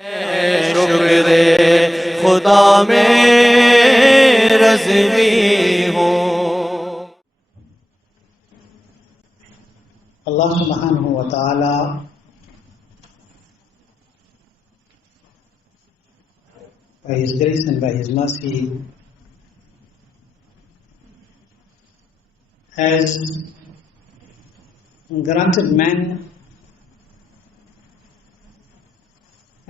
शुक्र खुदा में रज़वी हो। Allah subhanahu wa ta'ala by His grace and by His mercy has granted man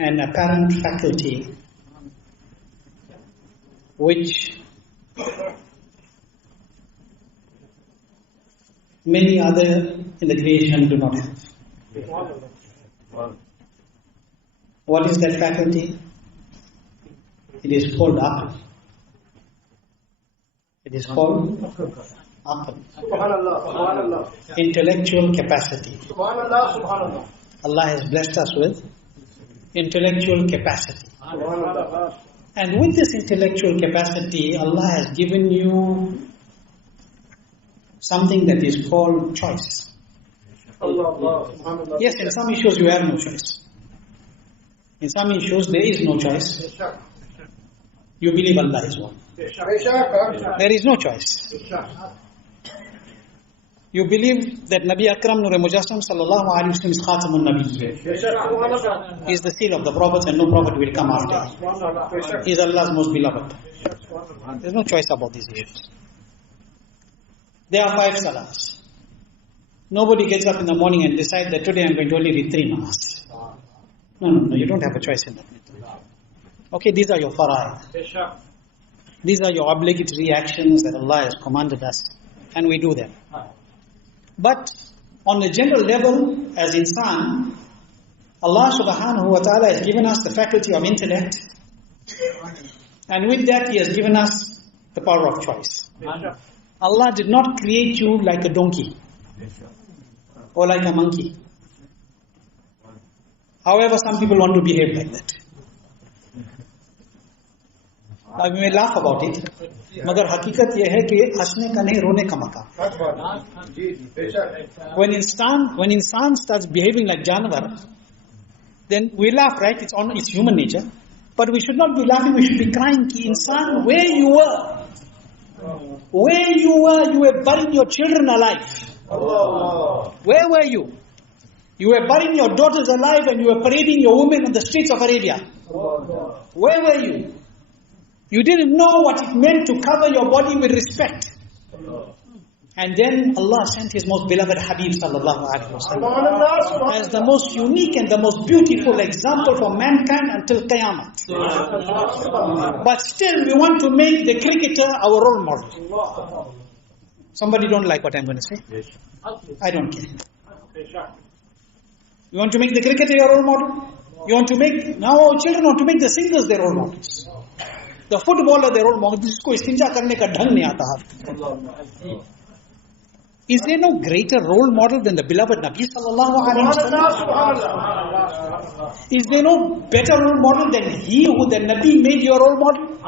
an apparent faculty which many other in the creation do not have. What is that faculty? It is called aql. It is called aql. Intellectual capacity. Allah has blessed us with intellectual capacity. And with this intellectual capacity, Allah has given you something that is called choice. Yes, in some issues you have no choice. In some issues there is no choice. You believe Allah is one. There is no choice. You believe that Nabi Akram Noori Mujassam sallallahu alayhi wa sallam is Khatamun Nabi. He is the seal of the prophets and no prophet will come after him. He is Allah's most beloved. There is no choice about these issues. There are 5 salahs. Nobody gets up in the morning and decides that today I'm going to only read 3 namaz. No, you don't have a choice in that. Okay, these are your fara'id. These are your obligatory actions that Allah has commanded us, and we do them. But on a general level, as insan, Allah subhanahu wa ta'ala has given us the faculty of intellect, and with that He has given us the power of choice. Allah did not create you like a donkey or like a monkey. However, some people want to behave like that. We may laugh about it, magar hakikat ye hai ki hasne ka nahi, rone ka maqam. When insan starts behaving like janwar, then we laugh, right? It's human nature. But we should not be laughing, we should be crying ki insan, where you were, you were burying your children alive. Where were you? You were burying your daughters alive and you were parading your women on the streets of Arabia. Where were you? You didn't know what it meant to cover your body with respect. And then Allah sent His most beloved Habib sallallahu alaihi wasallam as the most unique and the most beautiful example for mankind until Qiyamah. But still we want to make the cricketer our role model. Somebody don't like what I'm going to say? I don't care. You want to make the cricketer your role model? You want to make, now our children want to make the singers their role models. The footballer their role model. Jisko istinja karne ka dhang nahi aata hai. Is there no greater role model than the beloved Nabi sallallahu alaihi wasallam? Is there no better role model than he who the Nabi made your role model?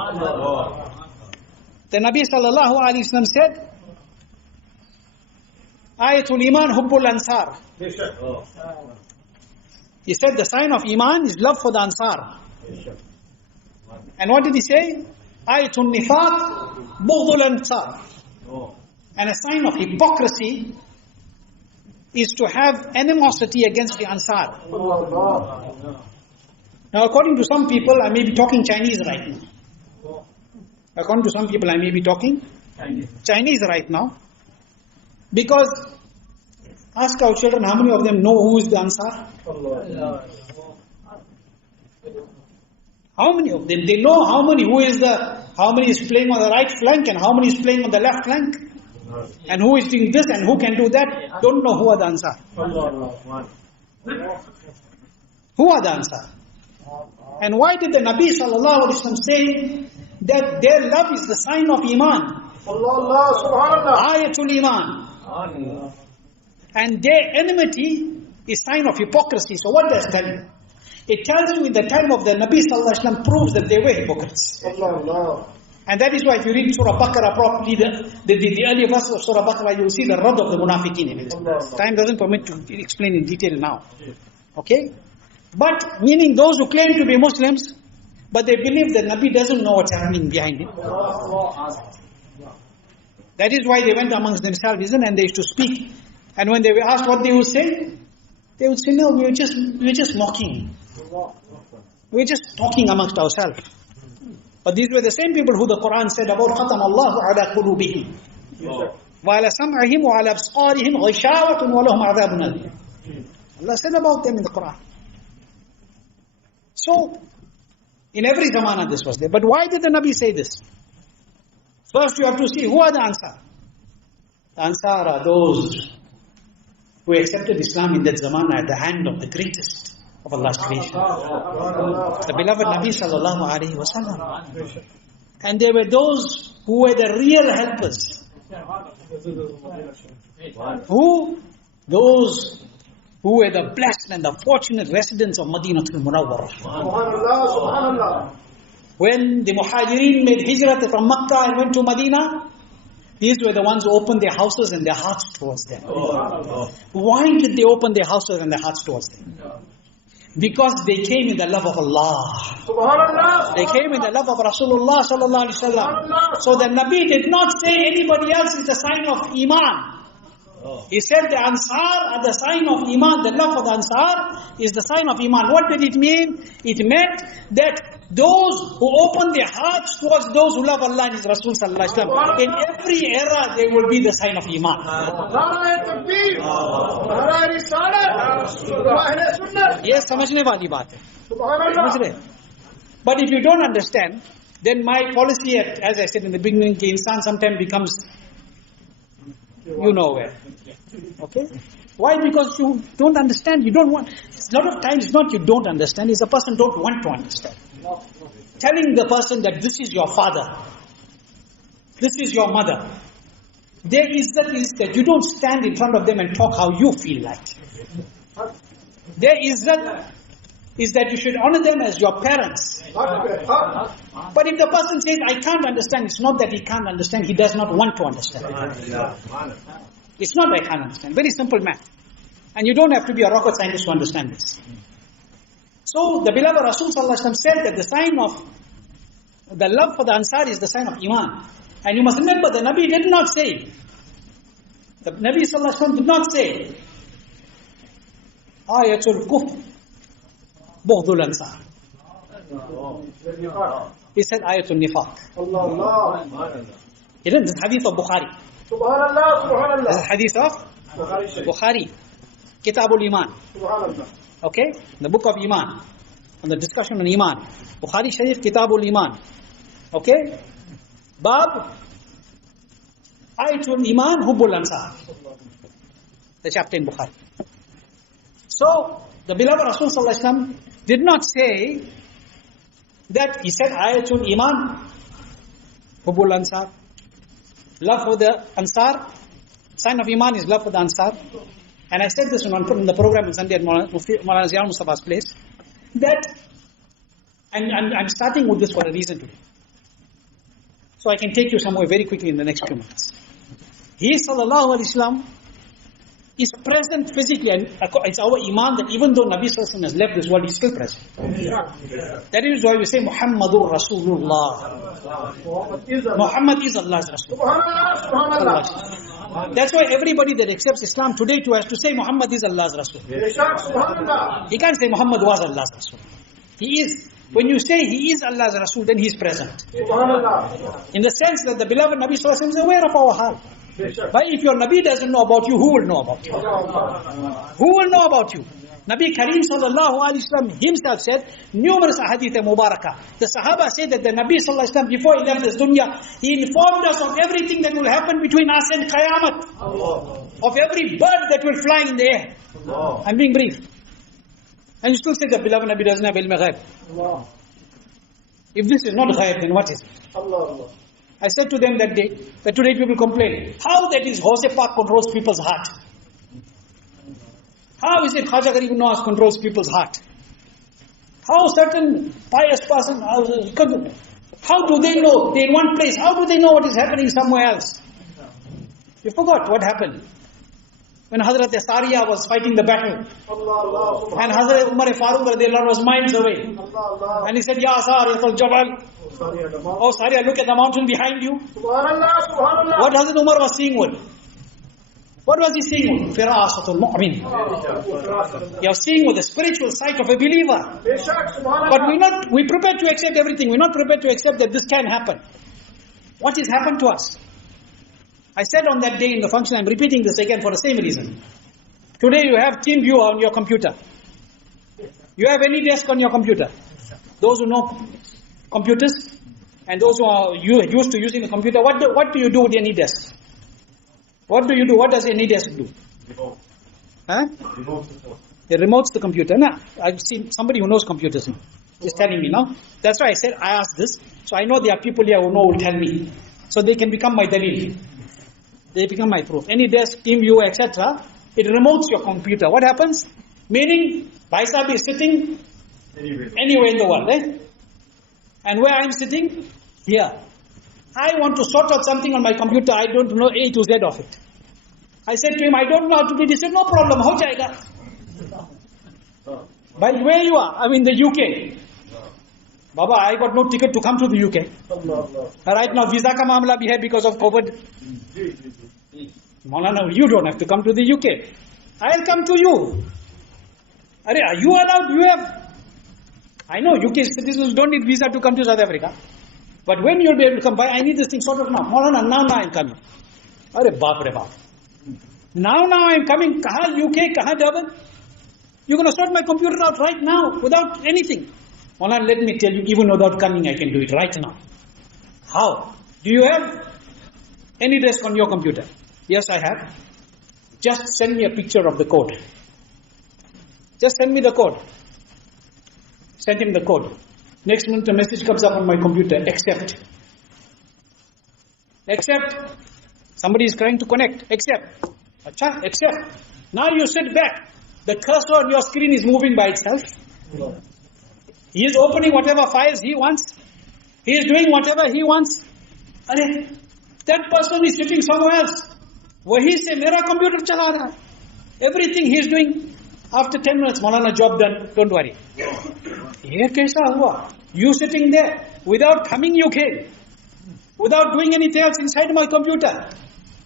The Nabi sallallahu alaihi wasallam said, Ayatul Iman Hubbul Ansar. He said the sign of Iman is love for the Ansar. And what did he say? Ayatul Nifaq Bughdul Ansar. And a sign of hypocrisy is to have animosity against the Ansar. Now according to some people, I may be talking Chinese right now. According to some people, I may be talking Chinese right now. Because ask our children, how many of them know who is the Ansar? How many of them? They know how many is playing on the right flank and how many is playing on the left flank. And who is doing this and who can do that. Don't know who are the Ansar. Who are the Ansar? And why did the Nabi sallallahu alaihi wasallam say that their love is the sign of Iman? Ayatul Iman. And their enmity is sign of hypocrisy. So what does that mean? It tells you in the time of the Nabi sallallahu alaihi wasallam proves that they were hypocrites. And that is why if you read Surah Baqarah properly, the early verse of Surah Baqarah, you will see the rad of the munafiqeen in it. Time doesn't permit to explain in detail now. Okay? But meaning those who claim to be Muslims, but they believe that Nabi doesn't know what's happening behind him. That is why they went amongst themselves, isn't it? And they used to speak. And when they were asked what they would say, they would say, no, we were just mocking. We were just talking amongst ourselves. But these were the same people who the Quran said about خَتَمَ اللَّهُ عَلَى قُلُوبِهِمْ وَعَلَى سَمْعِهِمْ وَعَلَى أَبْصَارِهِمْ غِشَاوَةٌ وَلَهُمْ عَذَابٌ أَلِيمٌ. Allah said about them in the Quran. So, in every zamana this was there. But why did the Nabi say this? First you have to see, who are the Ansar? The Ansar are those who accepted Islam in that zamana at the hand of the greatest of Allah's creation, the beloved Nabi sallallahu alaihi wasallam. And they were those who were the real helpers. Who? Those who were the blessed and the fortunate residents of Madinatul Munawwarah. When the Muhajirin made hijrat from Makkah and went to Medina, these were the ones who opened their houses and their hearts towards them. Why did they open their houses and their hearts towards them? Because they came in the love of Allah. They came in the love of Rasulullah sallallahu alaihi wasallam. So the Nabi did not say anybody else is a sign of Iman. He said the Ansar are the sign of Iman. The love for the Ansar is the sign of Iman. What did it mean? It meant that those who open their hearts towards those who love Allah and His Rasul sallallahu alaihi wasallam, in every era they will be the sign of Iman. Yes, समझने वाली बात है. समझ रहे? But if you don't understand, then my policy, as I said in the beginning, कि इंसान sometimes becomes, you know where. Okay? Why? Because you don't understand. You don't want. A lot of times it's not you don't understand, it's a person don't want to understand. Telling the person that this is your father, this is your mother. There is that you don't stand in front of them and talk how you feel like. There is that you should honor them as your parents. But if the person says, I can't understand, it's not that he can't understand, he does not want to understand. It's not that I can't understand. Very simple math. And you don't have to be a rocket scientist to understand this. So the beloved Rasul sallallahu alaihi wasallam said that the sign of the love for the Ansar is the sign of Iman. And you must remember the Nabi did not say, the Nabi sallallahu alaihi wasallam did not say, Ayatul Kufr Bughdul Ansar. He said Ayatul Nifaq. He didn't. This is hadith of Bukhari. This is hadith of Bukhari. Kitabul Iman. Okay? The book of Iman. On the discussion on Iman. Bukhari Sharif, Kitabul Iman. Okay? Bab Ayatul Iman Hubbul Ansar. The chapter in Bukhari. So, the beloved Rasul sallallahu alaihi wasallam did not say that he said Ayatul Iman Hubbul Ansar. Love for the Ansar. Sign of Iman is love for the Ansar. And I said this in the program on Sunday at Maulana Ziyar Mustafa's place, that, and I'm starting with this for a reason today. So I can take you somewhere very quickly in the next few minutes. He sallallahu alaihi wasallam is present physically, and it's our Iman that even though Nabi sallallahu alaihi wasallam has left this world, he's still present. That is why we say Muhammadur Rasulullah. Muhammad is Allah's Rasul. That's why everybody that accepts Islam today too has to say Muhammad is Allah's Rasul. He can't say Muhammad was Allah's Rasul. He is. When you say he is Allah's Rasul, then he is present. In the sense that the beloved Nabi sallallahu alaihi wasallam is aware of our heart. But if your Nabi doesn't know about you, who will know about you? Who will know about you? Nabi Kareem sallallahu alaihi wasallam himself said, numerous ahadith mubarakah. The Sahaba said that the Nabi sallallahu alaihi wasallam, before he left this dunya, he informed us of everything that will happen between us and Qiyamah. Of every bird that will fly in the air. I'm being brief. And you still say the beloved Nabi doesn't have ilm ghaib. If this is not ghaib, then what is it? I said to them that day, that today people complain, how that is Hosei Pak controls people's heart? How is it Khaja Garib Nawaz controls people's heart? How certain pious person, how do they know? They're in one place, how do they know what is happening somewhere else? You forgot what happened. when Hazrat Sariya was fighting the battle. And Hazrat Umar Farooq radiallahu anhu was miles away. And he said, Ya Sariya al-Jabal. Oh Sariya, look at the mountain behind you. What Hazrat Umar was seeing was? What was he seeing? Firasatul mu'min. You are seeing with the spiritual sight of a believer. But we're prepared to accept everything. We're not prepared to accept that this can happen. What has happened to us? I said on that day in the function, I'm repeating this again for the same reason. Today you have team view on your computer. You have any desk on your computer. Those who know computers and those who are used to using the computer, what do you do with any desk? What do you do? What does any desk do? Huh? It remotes the computer. Nah, I've seen somebody who knows computers now. Is telling me now. That's why I said I asked this. So I know there are people here who know will tell me. So they can become my dalil. They become my proof. Any desk, team view, etc. It remotes your computer. What happens? Meaning, Bhai Sahib is sitting anywhere in the world. And where I'm sitting? Here. I want to sort out something on my computer. I don't know A to Z of it. I said to him, I don't know how to do this. He said, no problem. Ho jayega. By where you are? I'm in the UK. Baba, I got no ticket to come to the UK. Right now, visa ka mamla bhi hai because of COVID. Maulana, you don't have to come to the UK. I'll come to you. Are you allowed? You have. I know UK citizens don't need visa to come to South Africa. But when you'll be able to come by, I need this thing sorted now. Maulana, now I'm coming. Are baap re baap. Now I'm coming. Kaha UK, kaha Durban? You're going to sort my computer out right now without anything. Maulana, let me tell you, even without coming, I can do it right now. How? Do you have any desk on your computer? Yes, I have. Just send me a picture of the code. Just send me the code. Send him the code. Next minute a message comes up on my computer. Accept. Accept. Somebody is trying to connect. Accept. Acha, accept. Now you sit back. The cursor on your screen is moving by itself. He is opening whatever files he wants. He is doing whatever he wants. And that person is sitting somewhere else. Wahi se mera computer chala raha. Everything he is doing. After 10 minutes, Maulana, job done. Don't worry. Ye kaisa hua? You sitting there. Without coming you came. Without doing anything else inside my computer.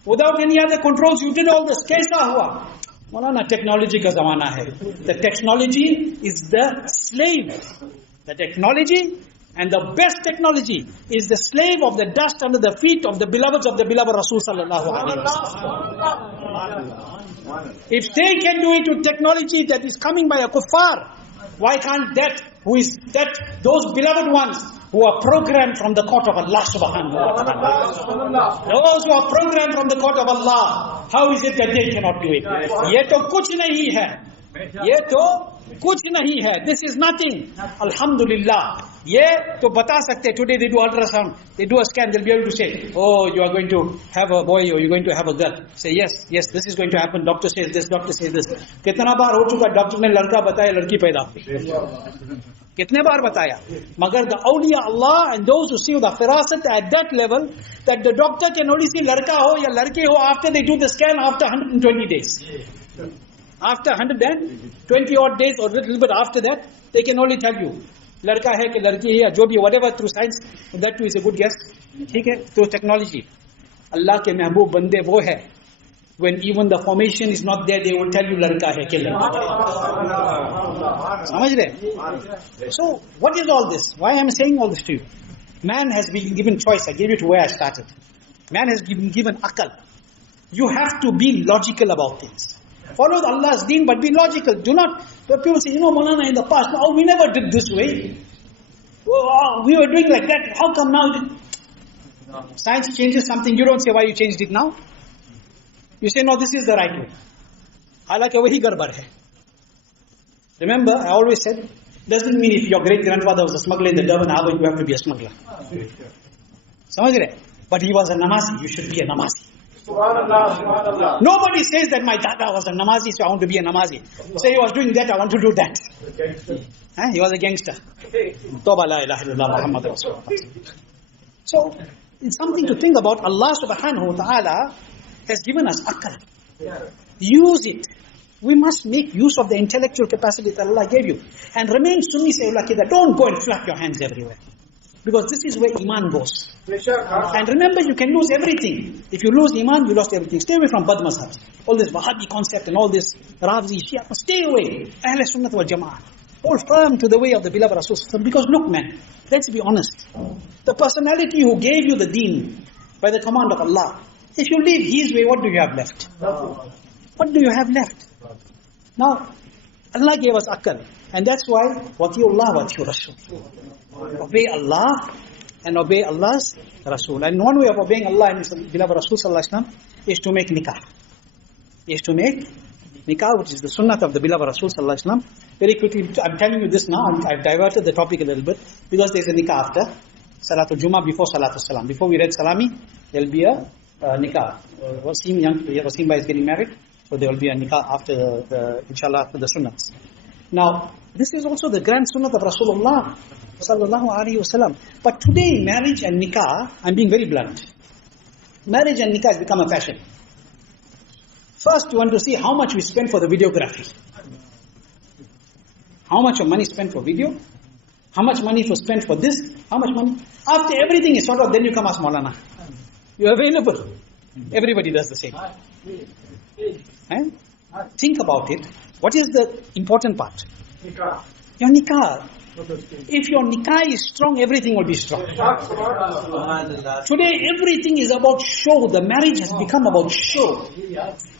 Without any other controls, you did all this. Kaisa hua? Maulana, technology ka zamana hai. The technology is the slave. The technology and the best technology is the slave of the dust under the feet of the beloveds of the beloved Rasul sallallahu alaihi wasallam. If they can do it with technology that is coming by a kuffar, why can't those beloved ones who are programmed from the court of Allah subhanahu wa ta'ala? Those who are programmed from the court of Allah, how is it that they cannot do it? Ye to kuch nahi hai. Ye to kuch nahi hai. This is nothing. Alhamdulillah. Ye to bata sakte. Today they do ultrasound. They do a scan. They'll be able to say, oh, you are going to have a boy or you're going to have a girl. Say, yes, this is going to happen. Doctor says this, doctor says this. Kitna baar ho chuka, doctor ne ladka bataya, ladki paida. Kitne baar bataya. Magar the awliya Allah and those who see the firasat at that level, that the doctor can only see ladka ho ya ladki ho after they do the scan after 120 days. After 120 odd days or a little bit after that, they can only tell you. Ladka hai ki ladki hai, jo bhi, whatever through science, that too is a good guess. ठीक है, through technology. Allah ke mehboob bande wo hai. When even the formation is not there, they will tell you ladka hai ki ladki hai. Samajh rahe? So, what is all this? Why am I saying all this to you? Man has been given choice. I gave you to where I started. Man has been given akal. You have to be logical about things. Follow Allah's deen, but be logical. Do not, the people say, Maulana, in the past, we never did this way. We were doing like that. How come now? Science changes something. You don't say why you changed it now. You say, no, this is the right way. Halaki wahi garbar hai. Remember, I always said, doesn't mean if your great-grandfather was a smuggler in the Durban Harbour, you have to be a smuggler. Samajh rahe? But he was a namazi. You should be a namazi. Nobody says that my dada was a namazi, so I want to be a namazi. Say he was doing that, I want to do that. He was a gangster. Toba la ilaha illallah Muhammad Rasulullah. So, it's something to think about. Allah subhanahu wa ta'ala has given us akal. Use it. We must make use of the intellectual capacity that Allah gave you. And remain Sunni Sayyidullah Kida. Don't go and flap your hands everywhere. Because this is where Iman goes. And remember, you can lose everything. If you lose Iman, you lost everything. Stay away from Bad Mazhabs. All this Wahhabi concept and all this Razvi, Shia. Stay away. Ahl Sunnah wal Jama'ah. Hold firm to the way of the beloved Rasul. Because look man, let's be honest. The personality who gave you the deen by the command of Allah, if you leave his way, what do you have left? What do you have left? Now, Allah gave us akal. And that's why, wati'ullah wati'ur Rasul. Obey Allah and obey Allah's Rasul. And one way of obeying Allah and His beloved Rasul sallallahu alaihi wasallam is to make nikah. Is to make nikah, which is the sunnah of the beloved Rasul sallallahu alaihi wasallam. Very quickly, I'm telling you this now, I've diverted the topic a little bit, because there's a nikah after Salatul Jummah, before Salatul Salam. Before we read Salami, there'll be a nikah. Wasim Bhai is getting married, so there will be a nikah after inshallah, after the sunnahs. Now, this is also the grand sunnah of Rasulullah sallallahu alaihi wasallam. But today, marriage and nikah, I'm being very blunt. Marriage and nikah has become a fashion. First, you want to see how much we spend for the videography. How much of money spent for video? How much money was spent for this? How much money? After everything is sorted out, then you come ask Maulana. You're available. Everybody does the same. Think about it. What is the important part? Nikah. Your nikah. If your nikah is strong, everything will be strong. Today, everything is about show. The marriage has become about show.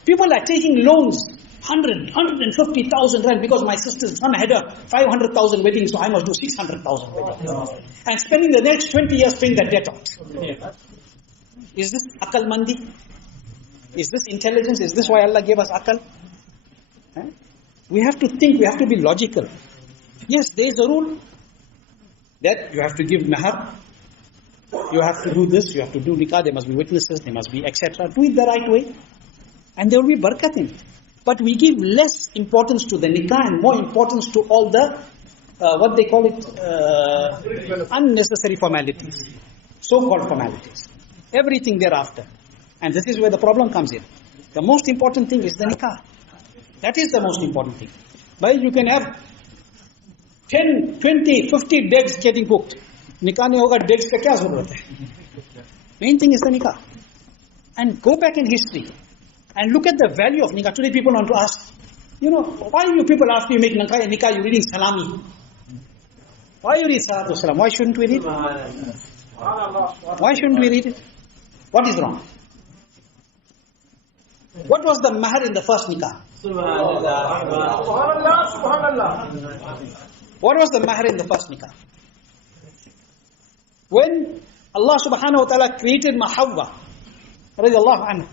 People are taking loans, 150,000 rand, because my sister's son had a 500,000 wedding, so I must do 600,000 wedding. And spending the next 20 years paying that debt out. Is this akal mandi? Is this intelligence? Is this why Allah gave us akal? We have to think, we have to be logical. Yes, there is a rule that you have to give mahar, you have to do this, you have to do nikah, there must be witnesses, there must be etc. Do it the right way, and there will be barakat in it. But we give less importance to the nikah and more importance to all the, what they call it, unnecessary formalities, so-called formalities. Everything thereafter. And this is where the problem comes in. The most important thing is the nikah. That is the most important thing. But you can have 10, 20, 50 dates getting cooked. Nikah nahi hoga, dates ka kya zarurat hai? Main thing is the nikah. And go back in history and look at the value of nikah. Today people want to ask, why you people after you make nikah, you're reading salami? Why you read salatu salam? Why shouldn't we read it? Why shouldn't we read it? What is wrong? What was the mahar in the first nikah? What was the mahar in the first nikah? When Allah subhanahu wa ta'ala created Mahawwa, radiallahu anha,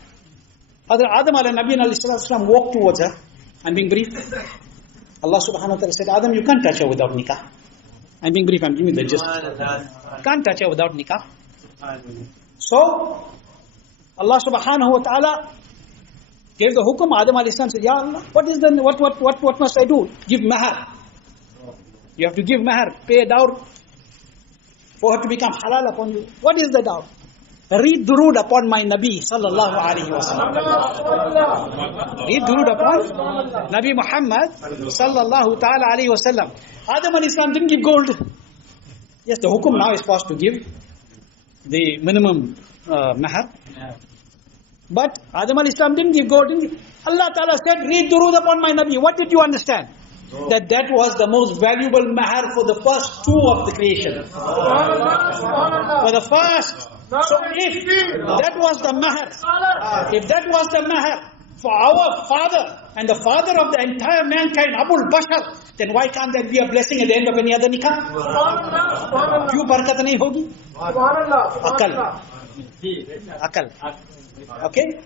Hazrat Adam alayhi nabi alayhi salatu walked towards her. I'm being brief. Allah subhanahu wa ta'ala said, Adam, you can't touch her without nikah. I'm being brief, I'm giving you the gist. Can't touch her without nikah. So, Allah subhanahu wa ta'ala gave the hukum. Adam alayhi salam said, Ya Allah, what must I do? Give mahar. You have to give mahar, pay a dowry for her to become halal upon you. What is the dowry? Read durood upon my Nabi sallallahu alaihi wasallam. Read durood upon Nabi Muhammad sallallahu ta'ala alaihi wasallam. Adam alayhi salam didn't give gold. Yes, the hukum now is forced to give the minimum mahar. But Adam alayhi salam didn't give gold. Allah ta'ala said, read durood upon my Nabi. What did you understand? That was the most valuable mahar for the first two of the creation. For the first. So if that was the mahar, for our father and the father of the entire mankind, Abul Bashar, then why can't there be a blessing at the end of any other nikah? Kyun barakat nahi hogi? Akal. Okay?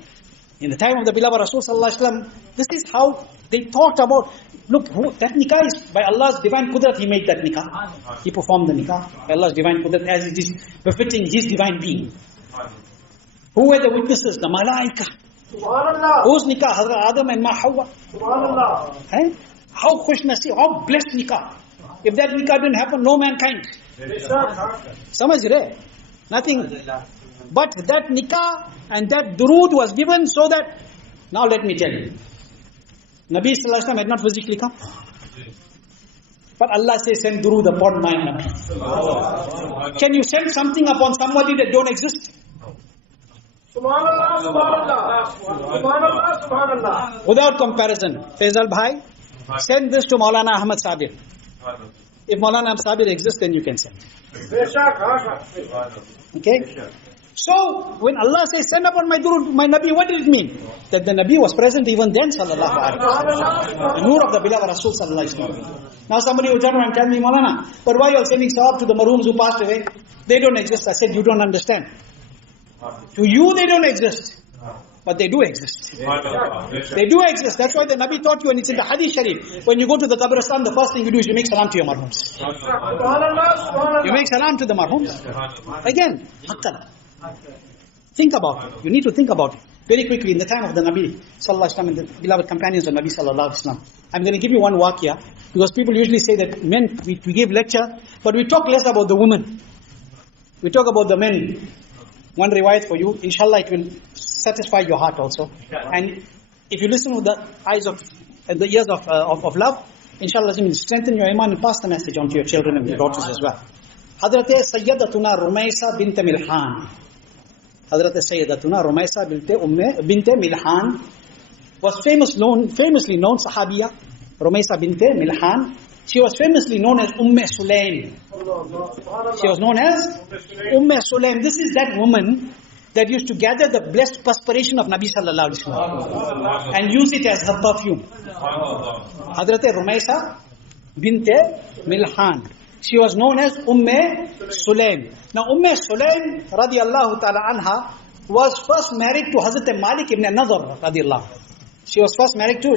In the time of the beloved Rasul sallallahu alaihi wasallam, this is how they thought about. Look, that nikah is by Allah's divine qudrat. He made that nikah. He performed the nikah by Allah's divine qudrat as it is befitting His divine being. Who were the witnesses? The malaika. Whose nikah? Hazrat Adam and Ma Hawwa. How khush nasib, how blessed nikah. If that nikah didn't happen, no mankind. Samajh rahe? Nothing. But that nikah and that durood was given so that Now let me tell you. Nabi sallallahu alaihi wasallam had not physically come. But Allah says, send durood upon my Nabi. Can you send something upon somebody that don't exist? Subhanallah, Subhanallah, Subhanallah, Subhanallah. Without comparison, Faisal Bhai, send this to Maulana Ahmad Sabir. If Maulana Ahmad Sabir exists, then you can send. Okay? So, when Allah says, send upon my durood, my Nabi, what did it mean? That the Nabi was present even then, sallallahu alaihi wasallam. The nur of the beloved Rasul, sallallahu alaihi wasallam. Now somebody will turn around and tell me, Maulana, but why you are sending sawab to the marhooms who passed away? They don't exist. I said, you don't understand. To you, they don't exist. But they do exist. They do exist. That's why the Nabi taught you, and it's in the Hadith Sharif. When you go to the Qabristan, the first thing you do is you make salam to your marhooms. You make salam to the marhooms. Again, haqqan. Think about it. You need to think about it. Very quickly, in the time of the Nabi sallallahu alaihi wasallam and the beloved companions of Nabi sallallahu alaihi wasallam, I'm going to give you one waqia, because people usually say that men, we give lecture, but we talk less about the women. We talk about the men. One riwayat for you, inshallah it will satisfy your heart also. And if you listen with the eyes of, the ears of love, inshallah it will strengthen your iman and pass the message on to your children and your daughters as well. Hazrat Sayyidatuna Rumaysa bint Milhan. Hazrat Sayyidatuna Rumaysa bint Milhan was famously known Sahabiya, Rumaysa bint Milhan. She was famously known as Sulaim. She was known as Sulaim. This is that woman that used to gather the blessed perspiration of Nabi sallallahu alaihi wasallam and use it as her perfume. Hazrat Rumaysa bint Milhan. She was known as Sulaim. Now Sulaim radiyallahu ta'ala anha was first married to Hazrat Malik ibn Nadhr radiyallahu. She was first married to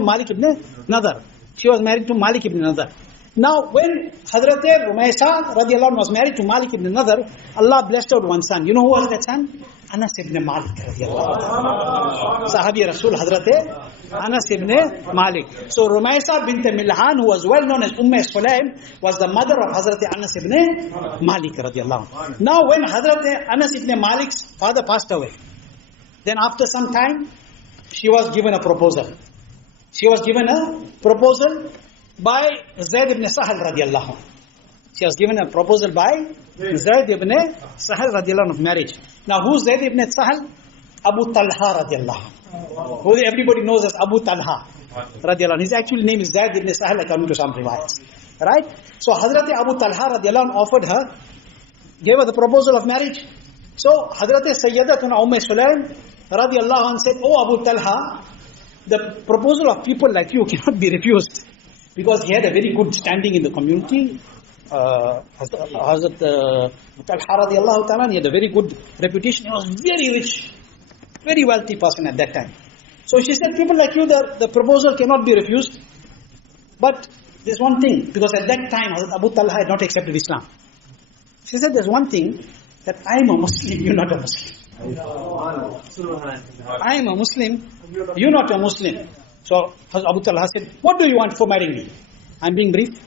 Malik ibn Nadhr. She was married to Malik ibn Nadhr. Now, when Hazrat Rumaysa radiallahu anha was married to Malik ibn Nadhr, Allah blessed her with one son. You know who was that son? Anas ibn Malik radiallahu anhu. Sahabi Rasul Hazrat Anas ibn Malik. So Rumaysa bint Milhan, who was well known as Sulaim, was the mother of Hazrat Anas ibn Malik radiallahu anhu. Now, when Hazrat Anas ibn Malik's father passed away, then after some time, she was given a proposal. She was given a proposal by Zayd ibn Sahal radiallahu anhu. She was given a proposal by Zayd ibn Sahal radiallahu anhu of marriage. Now who's Zayd ibn Sahal? Abu Talha radiallahu anhu. Who everybody knows as Abu Talha radiallahu anhu. His actual name is Zayd ibn Sahal according to some riwayats. Right? So Hazrat Abu Talha radiallahu anhu offered her, gave her the proposal of marriage. So Hazrat Sayyidatuna Sulaim radiallahu anhu said, oh Abu Talha, the proposal of people like you cannot be refused, because he had a very good standing in the community. Hazrat Talha radiallahu ta'ala, he had a very good reputation. He was very rich, very wealthy person at that time. So she said, people like you, the proposal cannot be refused. But there's one thing, because at that time Hazrat Abu Talha had not accepted Islam. She said, there's one thing, that I am a Muslim, you're not a Muslim. I am a Muslim, you're not a Muslim. So Abu Talha said, what do you want for marrying me? I'm being brief.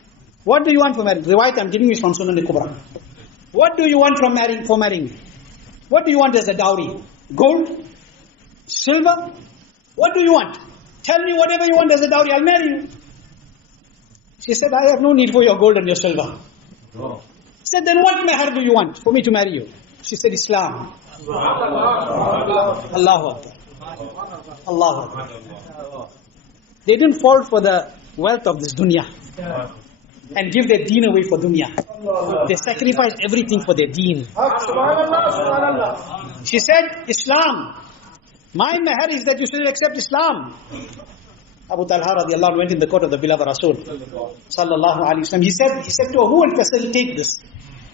What do you want for marrying me? The riwayat I'm giving you is from Sunan al-Kubra. What do you want for marrying me? What do you want as a dowry? Gold? Silver? What do you want? Tell me whatever you want as a dowry, I'll marry you. She said, I have no need for your gold and your silver. She said, then what mahar do you want for me to marry you? She said, Islam. Allahu Akbar. Allahu Akbar. They didn't fall for the wealth of this dunya and give their deen away for dunya. They sacrificed everything for their deen. She said, Islam. My mahar is that you should accept Islam. Abu Talha radiallahu anhu went in the court of the beloved Rasul sallallahu alaihi wasallam. He said to her, who will facilitate this?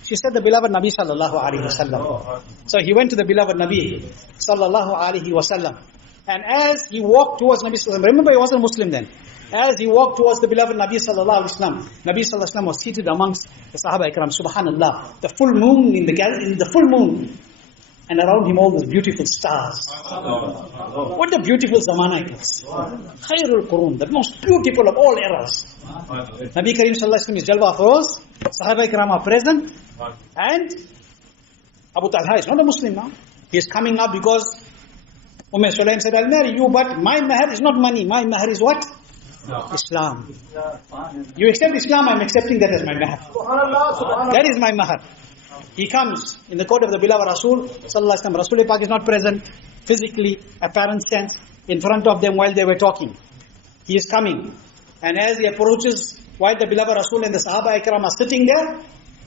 She said, the beloved Nabi sallallahu alaihi wasallam. So he went to the beloved Nabi sallallahu alaihi wasallam. And as he walked towards Nabi sallallahu alaihi wasallam, remember he wasn't a Muslim then. As he walked towards the beloved Nabi sallallahu alaihi wasallam, Nabi sallallahu alaihi wasallam was seated amongst the Sahaba Ikram. Subhanallah, the full moon in the full moon, and around him all those beautiful stars. What a beautiful zamana it was. Khairul Qurun, the most beautiful of all eras. Nabi Karim sallallahu alaihi wasallam is Jalwa Feroz, Sahaba Ikram are present, and Abu Talha is not a Muslim now. He is coming up because Sulaim said, I'll marry you, but my mahar is not money. My mahar is what? Islam. You accept Islam, I'm accepting that as my mahar. That is my mahar. He comes in the court of the beloved Rasul Sallallahu Alaihi Wasallam. Rasul Pak is not present physically, apparent sense, in front of them while they were talking. He is coming. And as he approaches, while the beloved Rasul and the Sahaba Ikram are sitting there,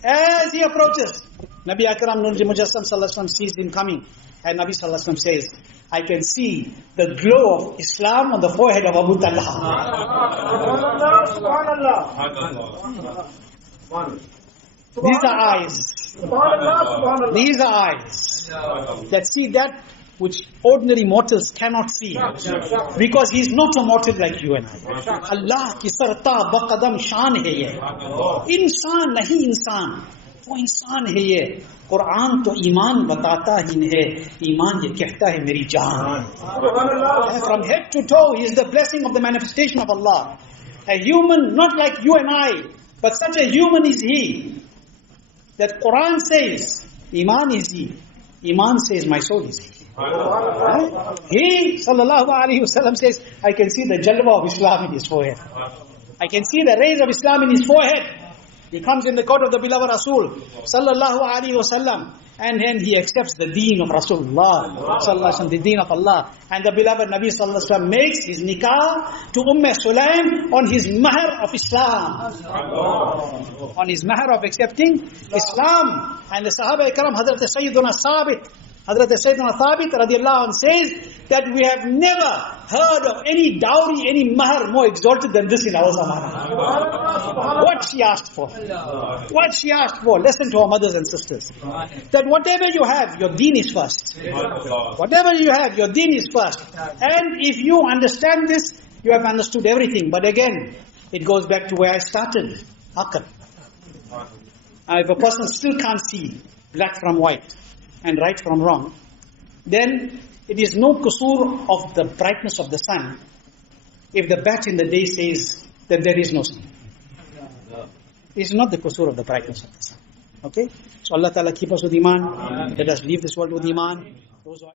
as he approaches, Nabi Akram Nur Mujassam Sallallahu Alaihi Wasallam sees him coming. And Nabi Sallallahu Alaihi Wasallam says, I can see the glow of Islam on the forehead of Abu Talha. These are eyes. These are eyes that see that which ordinary mortals cannot see. Because he is not a mortal like you and I. Allah ki sarta baqadam shan hai ye. Insan nahi insan. वो इंसान है ये कुरान तो ईमान बताता ही है ईमान ये कहता है मेरी जान from head to toe he is the blessing of the manifestation of Allah, a human not like you and I, but such a human is he that Quran says Iman is he, Iman says my soul is he. He sallallahu alaihi wasallam says I can see the jalwa of Islam in his forehead, I can see the rays of Islam in his forehead. He comes in the court of the beloved Rasul Sallallahu Alaihi Wasallam, and then he accepts the deen of Rasulullah Sallallahu Alaihi Wasallam, the deen of Allah. And the beloved Nabi Sallallahu Alaihi Wasallam makes his nikah to Sulaim on his mahar of Islam, on his mahar of accepting Islam. And the Sahaba Ikram, Hazrat Sayyiduna Thabit radiallahu anh says that we have never heard of any dowry, any mahar more exalted than this in our zamana. What she asked for. What she asked for. Listen to our mothers and sisters. That whatever you have, your deen is first. Whatever you have, your deen is first. And if you understand this, you have understood everything. But again, it goes back to where I started. Aql. If a person still can't see black from white and right from wrong, then it is no qusur of the brightness of the sun if the bat in the day says that there is no sun. It is not the qusur of the brightness of the sun. Okay? So Allah Ta'ala keep us with Iman. Let us leave this world with Iman.